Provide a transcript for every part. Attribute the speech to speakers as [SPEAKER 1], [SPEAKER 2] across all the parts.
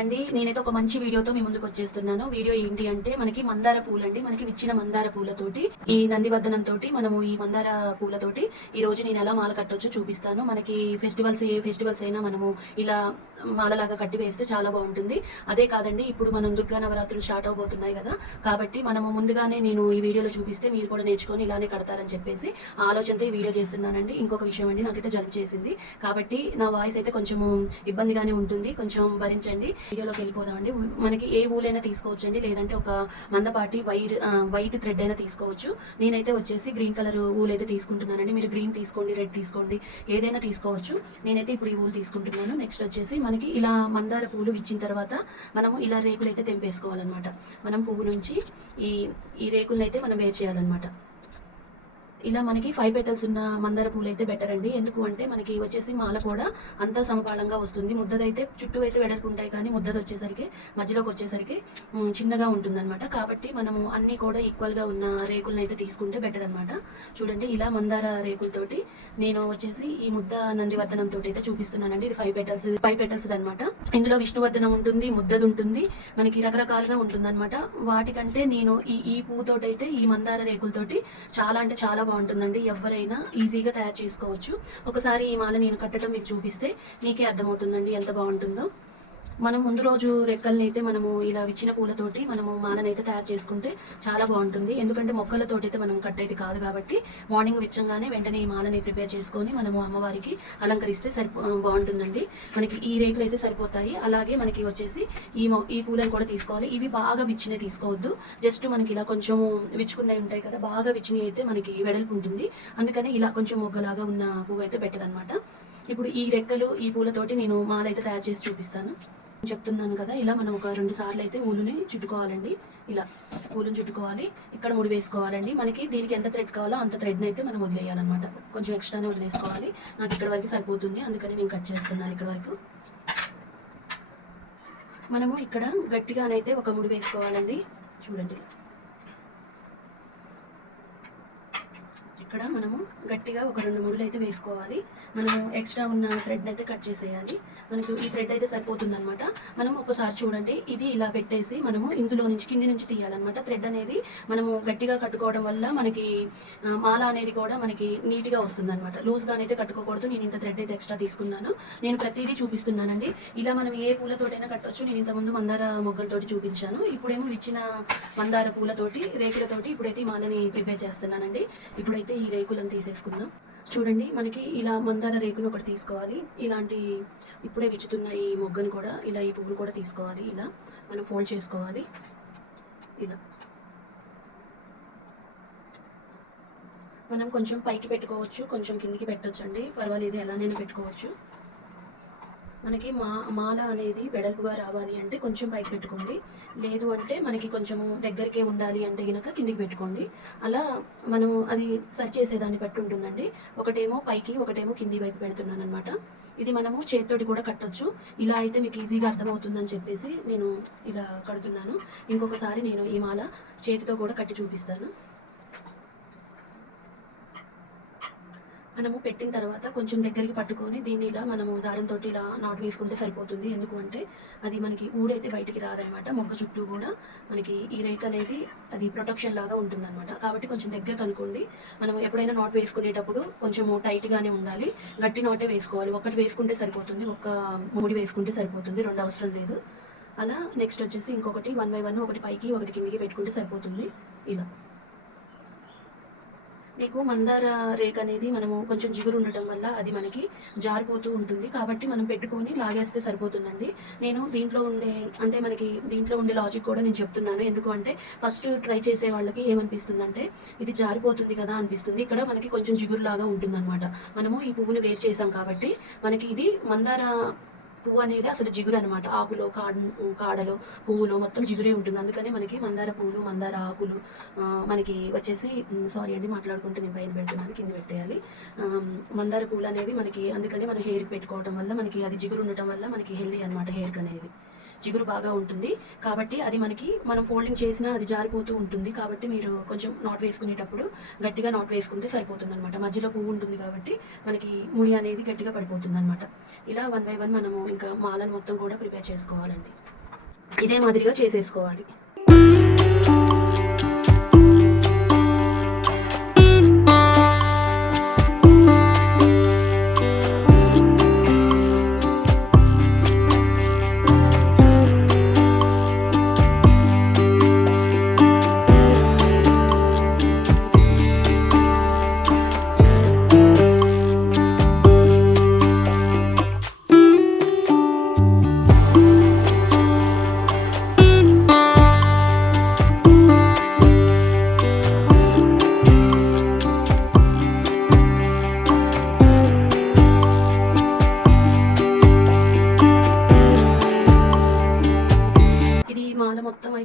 [SPEAKER 1] అండి నేనైతే ఒక మంచి వీడియోతో మీ ముందుకు వచ్చేస్తున్నాను వీడియో ఏంటి అంటే మనకి మందార పూలు అండి మనకి విచ్చిన మందార పూలతోటి ఈ నందివర్ధనం తోటి మనము ఈ మందార పూలతోటి ఈ రోజు నేను ఎలా మాల కట్టొచ్చు చూపిస్తాను మనకి ఫెస్టివల్స్ ఏ ఫెస్టివల్స్ అయినా మనము ఇలా మాలలాగా కట్టి వేస్తే చాలా బాగుంటుంది అదే కాదండి ఇప్పుడు మనం దుర్గా నవరాత్రులు స్టార్ట్ అవబోతున్నాయి కదా కాబట్టి మనము ముందుగానే నేను ఈ వీడియోలో చూపిస్తే మీరు కూడా నేర్చుకొని ఇలానే కడతారని చెప్పేసి ఆలోచనతో ఈ వీడియో చేస్తున్నానండి ఇంకొక విషయం అండి నాకైతే జలుబు చేసింది కాబట్టి నా వాయిస్ అయితే కొంచెం ఇబ్బందిగానే ఉంటుంది కొంచెం భరించండి వీడియోలోకి వెళ్ళిపోదామండి మనకి ఏ ఊలైనా తీసుకోవచ్చు అండి లేదంటే ఒక మందపాటి వైర్ వైట్ థ్రెడ్ అయినా తీసుకోవచ్చు నేనైతే వచ్చేసి గ్రీన్ కలర్ ఊలు అయితే తీసుకుంటున్నానండి మీరు గ్రీన్ తీసుకోండి రెడ్ తీసుకోండి ఏదైనా తీసుకోవచ్చు నేనైతే ఇప్పుడు ఈ ఊలు తీసుకుంటున్నాను నెక్స్ట్ వచ్చేసి మనకి ఇలా మందార పూలు ఇచ్చిన తర్వాత మనము ఇలా రేకులు అయితే తెంపేసుకోవాలన్నమాట మనం పువ్వు నుంచి ఈ ఈ రేకులను అయితే మనం వేర్ చేయాలన్నమాట ఇలా మనకి ఫైవ్ పెటల్స్ ఉన్న మందార పూలు అయితే బెటర్ అండి ఎందుకు అంటే మనకి వచ్చేసి మాల కూడా అంతా సమపాలంగా వస్తుంది ముద్దదైతే చుట్టూ అయితే వెడల్పు ఉంటాయి కానీ ముద్దది వచ్చేసరికి మధ్యలోకి వచ్చేసరికి చిన్నగా ఉంటుందన్నమాట కాబట్టి మనము అన్నీ కూడా ఈక్వల్గా ఉన్న రేకులను అయితే తీసుకుంటే బెటర్ అనమాట చూడండి ఇలా మందార రేకులతోటి నేను వచ్చేసి ఈ ముద్ద నందివర్ధనంతో అయితే చూపిస్తున్నానండి ఇది ఫైవ్ పెటల్స్ ఫైవ్ పెటల్స్ అనమాట ఇందులో విష్ణువర్ధనం ఉంటుంది ముద్దది ఉంటుంది మనకి రకరకాలుగా ఉంటుందన్నమాట వాటికంటే నేను ఈ ఈ పూతోటైతే ఈ మందార రేకులతోటి చాలా అంటే చాలా బాగుంటుందండి ఎవరైనా ఈజీగా తయారు చేసుకోవచ్చు ఒకసారి ఈ మాల నేను కట్టడం మీకు చూపిస్తే మీకే అర్థమవుతుందండి ఎంత బాగుంటుందో మనం ముందు రోజు రెక్కల్ని అయితే మనము ఇలా విచ్చిన పూలతోటి మనము మాలనైతే తయారు చేసుకుంటే చాలా బాగుంటుంది ఎందుకంటే మొక్కలతోటి అయితే మనం కట్ అయితే కాదు కాబట్టి మార్నింగ్ విచ్చంగానే వెంటనే ఈ మాలని ప్రిపేర్ చేసుకొని మనము అమ్మవారికి అలంకరిస్తే సరిపో బాగుంటుందండి మనకి ఈ రేకులు అయితే సరిపోతాయి అలాగే మనకి వచ్చేసి ఈ ఈ పూలను కూడా తీసుకోవాలి ఇవి బాగా విచ్చినవి తీసుకోవద్దు జస్ట్ మనకి ఇలా కొంచెం విచ్చుకున్నవి ఉంటాయి కదా బాగా విచ్చినవి అయితే మనకి వెడల్పు ఉంటుంది అందుకని ఇలా కొంచెం మొగ్గలాగా ఉన్న పువ్వు అయితే బెటర్ అనమాట ఇప్పుడు ఈ రెక్కలు ఈ పూలతోటి నేను మాల అయితే తయారు చేసి చూపిస్తాను చెప్తున్నాను కదా ఇలా మనం ఒక రెండు సార్లు అయితే ఊలుని చుట్టుకోవాలండి ఇలా పూలను చుట్టుకోవాలి ఇక్కడ ముడి వేసుకోవాలండి మనకి దీనికి ఎంత థ్రెడ్ కావాలో అంత థ్రెడ్ని అయితే మనం వదిలేయాలన్నమాట కొంచెం ఎక్స్ట్రానే వదిలేసుకోవాలి నాకు ఇక్కడ వరకు సరిపోతుంది అందుకని నేను కట్ చేస్తున్నాను ఇక్కడ వరకు మనము ఇక్కడ గట్టిగానైతే ఒక ముడి వేసుకోవాలండి చూడండి ఇక్కడ మనము గట్టిగా ఒక రెండు ముళ్ళు అయితే వేసుకోవాలి మనము ఎక్స్ట్రా ఉన్న థ్రెడ్ని అయితే కట్ చేసేయాలి మనకు ఈ థ్రెడ్ అయితే సరిపోతుంది అనమాట మనం ఒకసారి చూడండి ఇది ఇలా పెట్టేసి మనము ఇందులో నుంచి కింది నుంచి తీయాలన్నమాట థ్రెడ్ అనేది మనము గట్టిగా కట్టుకోవడం వల్ల మనకి మాల అనేది కూడా మనకి నీట్గా వస్తుంది అనమాట లూజ్గా అయితే కట్టుకోకూడదు నేను ఇంత థ్రెడ్ అయితే ఎక్స్ట్రా తీసుకున్నాను నేను ప్రతిదీ చూపిస్తున్నానండి ఇలా మనం ఏ పూలతోటైనా కట్టొచ్చు నేను ఇంతకుముందు మందార మొగ్గలతోటి చూపించాను ఇప్పుడేమో ఇచ్చిన మందార పూలతోటి రేకులతోటి ఇప్పుడైతే మాలని ప్రిపేర్ చేస్తున్నానండి ఇప్పుడైతే ఈ రేకులను తీసేసుకుందాం చూడండి మనకి ఇలా మందార రేకును ఒకటి తీసుకోవాలి ఇలాంటి ఇప్పుడే విచ్చుతున్న ఈ మొగ్గను కూడా ఇలా ఈ పువ్వులు కూడా తీసుకోవాలి ఇలా మనం ఫోల్డ్ చేసుకోవాలి ఇలా మనం కొంచెం పైకి పెట్టుకోవచ్చు కొంచెం కిందికి పెట్టొచ్చండి పర్వాలేదు ఎలా నేను పెట్టుకోవచ్చు మనకి మా మాల అనేది వెడల్పుగా రావాలి అంటే కొంచెం పైకి పెట్టుకోండి లేదు అంటే మనకి కొంచెము దగ్గరికే ఉండాలి అంటే కనుక కిందికి పెట్టుకోండి అలా మనము అది సరి చేసేదాన్ని బట్టి ఉంటుందండి ఒకటేమో పైకి ఒకటేమో కింది వైపు పెడుతున్నాను అనమాట ఇది మనము చేతితోటి కూడా కట్టొచ్చు ఇలా అయితే మీకు ఈజీగా అర్థమవుతుందని చెప్పేసి నేను ఇలా కడుతున్నాను ఇంకొకసారి నేను ఈ మాల చేతితో కూడా కట్టి చూపిస్తాను మనము పెట్టిన తర్వాత కొంచెం దగ్గరికి పట్టుకొని దీన్ని ఇలా మనము దారంతో ఇలా నాట్ వేసుకుంటే సరిపోతుంది ఎందుకు అంటే అది మనకి ఊడైతే బయటికి రాదనమాట మొక్క చుట్టూ కూడా మనకి ఈ రేక్ అనేది అది ప్రొటెక్షన్ లాగా ఉంటుందన్నమాట కాబట్టి కొంచెం దగ్గర కనుకోండి మనం ఎప్పుడైనా నాట్ వేసుకునేటప్పుడు కొంచెం టైట్గానే ఉండాలి గట్టి నాటే వేసుకోవాలి ఒకటి వేసుకుంటే సరిపోతుంది ఒక్క ముడి వేసుకుంటే సరిపోతుంది రెండు అవసరం లేదు అలా నెక్స్ట్ వచ్చేసి ఇంకొకటి వన్ బై వన్ ఒకటి పైకి ఒకటి కిందికి పెట్టుకుంటే సరిపోతుంది ఇలా మీకు మందార రేక్ అనేది మనము కొంచెం జిగురు ఉండటం వల్ల అది మనకి జారిపోతూ ఉంటుంది కాబట్టి మనం పెట్టుకొని లాగేస్తే సరిపోతుందండి నేను దీంట్లో ఉండే అంటే మనకి దీంట్లో ఉండే లాజిక్ కూడా నేను చెప్తున్నాను ఎందుకు అంటే ఫస్ట్ ట్రై చేసే వాళ్ళకి ఏమనిపిస్తుందంటే ఇది జారిపోతుంది కదా అనిపిస్తుంది ఇక్కడ మనకి కొంచెం జిగురులాగా ఉంటుందన్నమాట మనము ఈ పువ్వును వేరు చేసాం కాబట్టి మనకి ఇది మందార పువ్వు అనేది అసలు జిగురు అనమాట ఆకులో కాడ కాడలో పువ్వులో మొత్తం జిగురే ఉంటుంది అందుకనే మనకి మందార పువ్వులు మందార ఆకులు మనకి వచ్చేసి సారీ అండి మాట్లాడుకుంటే నేను పైన పెడుతున్నాను కింద పెట్టేయాలి మందార పువ్వులు అనేవి మనకి అందుకనే మనం హెయిర్ పెట్టుకోవడం వల్ల మనకి అది జిగురు ఉండటం వల్ల మనకి హెల్దీ అనమాట హెయిర్కి అనేది జిగురు బాగా ఉంటుంది కాబట్టి అది మనకి మనం ఫోల్డింగ్ చేసినా అది జారిపోతూ ఉంటుంది కాబట్టి మీరు కొంచెం నాట్ వేసుకునేటప్పుడు గట్టిగా నాట్ వేసుకుంటే సరిపోతుంది అనమాట మధ్యలో పువ్వు ఉంటుంది కాబట్టి మనకి ముడి అనేది గట్టిగా పడిపోతుంది అనమాట ఇలా వన్ బై వన్ మనము ఇంకా మాలను మొత్తం కూడా ప్రిపేర్ చేసుకోవాలండి ఇదే మాదిరిగా చేసేసుకోవాలి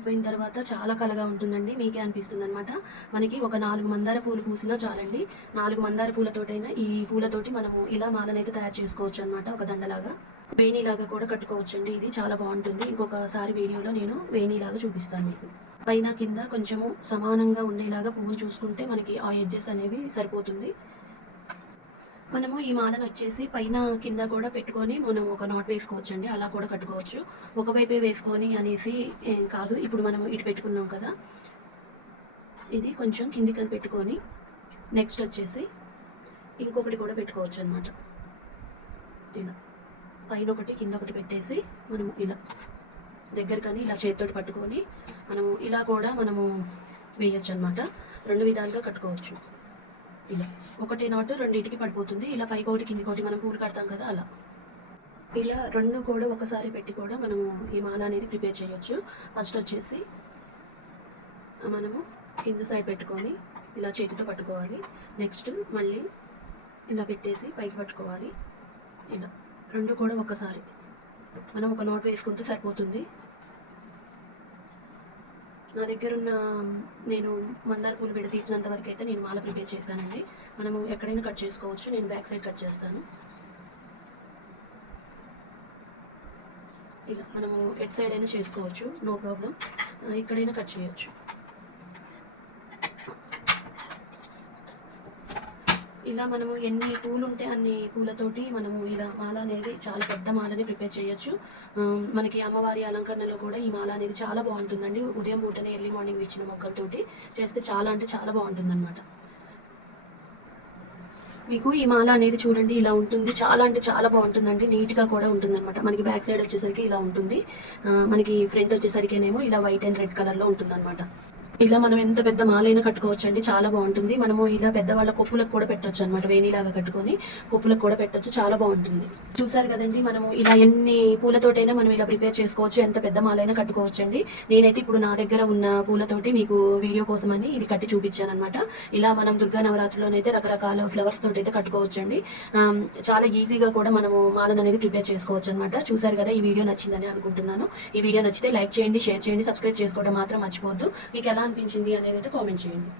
[SPEAKER 1] అయిపోయిన తర్వాత చాలా కలగా ఉంటుందండి మీకే అనిపిస్తుంది అనమాట మనకి ఒక నాలుగు మందార పూలు పూసినా చాలండి నాలుగు మందార పూలతోటైనా ఈ పూలతోటి మనము ఇలా మాలనైతే తయారు చేసుకోవచ్చు అనమాట ఒక దండలాగా వేణిలాగా కూడా కట్టుకోవచ్చండి ఇది చాలా బాగుంటుంది ఇంకొకసారి వీడియోలో నేను వేణిలాగా చూపిస్తాను మీకు పైన కింద కొంచెము సమానంగా ఉండేలాగా పువ్వులు చూసుకుంటే మనకి ఆ ఎడ్జెస్ అనేవి సరిపోతుంది మనము ఈ మాలను వచ్చేసి పైన కింద కూడా పెట్టుకొని మనం ఒక నాట్ వేసుకోవచ్చు అండి అలా కూడా కట్టుకోవచ్చు ఒకవైపే వేసుకొని అనేసి కాదు ఇప్పుడు మనం ఇటు పెట్టుకున్నాం కదా ఇది కొంచెం కిందికి పెట్టుకొని నెక్స్ట్ వచ్చేసి ఇంకొకటి కూడా పెట్టుకోవచ్చు అనమాట ఇలా పైన ఒకటి కింద ఒకటి పెట్టేసి మనము ఇలా దగ్గర కానీ ఇలా చేతితోటి పట్టుకొని మనము ఇలా కూడా మనము వేయచ్చు అనమాట రెండు విధాలుగా కట్టుకోవచ్చు ఇలా ఒకటి నాటు రెండింటికి పడిపోతుంది ఇలా కోటి కింది కోటి మనం పూలు కడతాం కదా అలా ఇలా రెండు కూడా ఒకసారి పెట్టి కూడా మనము ఈ మాల అనేది ప్రిపేర్ చేయొచ్చు ఫస్ట్ వచ్చేసి మనము కింద సైడ్ పెట్టుకొని ఇలా చేతితో పట్టుకోవాలి నెక్స్ట్ మళ్ళీ ఇలా పెట్టేసి పైకి పట్టుకోవాలి ఇలా రెండు కూడా ఒకసారి మనం ఒక నోట్ వేసుకుంటే సరిపోతుంది నా దగ్గర ఉన్న నేను మందార పూలు విడ తీసినంత వరకు అయితే నేను మాల ప్రిపేర్ చేశానండి మనము ఎక్కడైనా కట్ చేసుకోవచ్చు నేను బ్యాక్ సైడ్ కట్ చేస్తాను ఇలా మనము ఎట్ సైడ్ అయినా చేసుకోవచ్చు నో ప్రాబ్లం ఎక్కడైనా కట్ చేయొచ్చు ఇలా మనము ఎన్ని పూలు ఉంటే అన్ని పూలతోటి మనము ఇలా మాల అనేది చాలా పెద్ద మాలని ప్రిపేర్ చేయొచ్చు మనకి అమ్మవారి అలంకరణలో కూడా ఈ మాల అనేది చాలా బాగుంటుందండి ఉదయం పూటనే ఎర్లీ మార్నింగ్ ఇచ్చిన మొక్కలతోటి చేస్తే చాలా అంటే చాలా బాగుంటుంది అనమాట మీకు ఈ మాల అనేది చూడండి ఇలా ఉంటుంది చాలా అంటే చాలా బాగుంటుందండి నీట్గా కూడా ఉంటుందన్నమాట మనకి బ్యాక్ సైడ్ వచ్చేసరికి ఇలా ఉంటుంది మనకి ఫ్రంట్ ఏమో ఇలా వైట్ అండ్ రెడ్ కలర్లో ఉంటుందన్నమాట ఇలా మనం ఎంత పెద్ద మాలైనా కట్టుకోవచ్చు అండి చాలా బాగుంటుంది మనము ఇలా పెద్దవాళ్ళ కొప్పులకు కూడా పెట్టొచ్చు అనమాట వేణిలాగా కట్టుకొని కొప్పులకు కూడా పెట్టొచ్చు చాలా బాగుంటుంది చూసారు కదండి మనము ఇలా ఎన్ని పూలతోటైనా మనం ఇలా ప్రిపేర్ చేసుకోవచ్చు ఎంత పెద్ద మాలైనా కట్టుకోవచ్చు అండి నేనైతే ఇప్పుడు నా దగ్గర ఉన్న పూలతోటి మీకు వీడియో కోసం అని ఇది కట్టి చూపించాను అనమాట ఇలా మనం దుర్గా నవరాత్రిలోనైతే రకరకాల ఫ్లవర్స్ తోటి అయితే కట్టుకోవచ్చు అండి చాలా ఈజీగా కూడా మనము మాలను అనేది ప్రిపేర్ చేసుకోవచ్చు అనమాట చూసారు కదా ఈ వీడియో నచ్చిందని అనుకుంటున్నాను ఈ వీడియో నచ్చితే లైక్ చేయండి షేర్ చేయండి సబ్స్క్రైబ్ చేసుకోవడం మాత్రం మర్చిపోద్దు మీకు ఎలా అనిపించింది అనేది అయితే కామెంట్ చేయండి